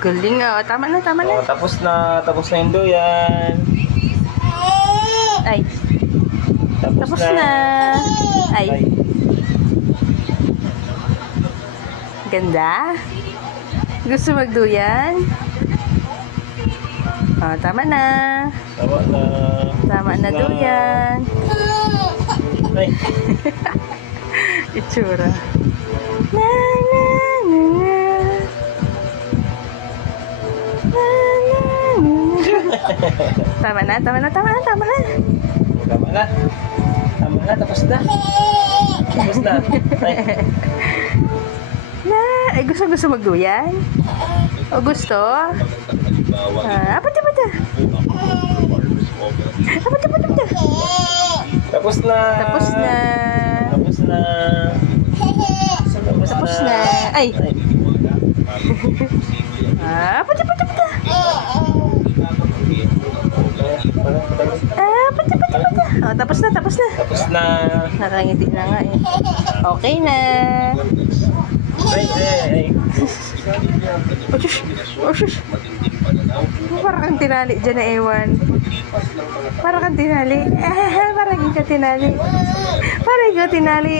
Galing ah. Tama na, tama Oh, na. tapos na yung duyan. Ay, tapos na. Ay, Ay. ganda. Gusto magduyan? Oh, tama na. Tama na. Tama na duyan. Ay. Itsura. Na, na, na, na. Na, na, na, na. Tama na, tama na, tama na, tama na. Tama na. Tama na, tapos na. Tapos na. Ay. Na, ay gusto magduyan? O gusto? Apati. Apati. Tapos na. Tapos na. Tapos na. Tapos na. Ay. Apati. Apati. Oh, tapos na. Tapos na. Nakangiti na nga eh. Okay na. Ay. Oh, shush. Parang kang tinali dyan na ewan. Parang kang tinali. Parang ikaw tinali. Parang ikaw tinali.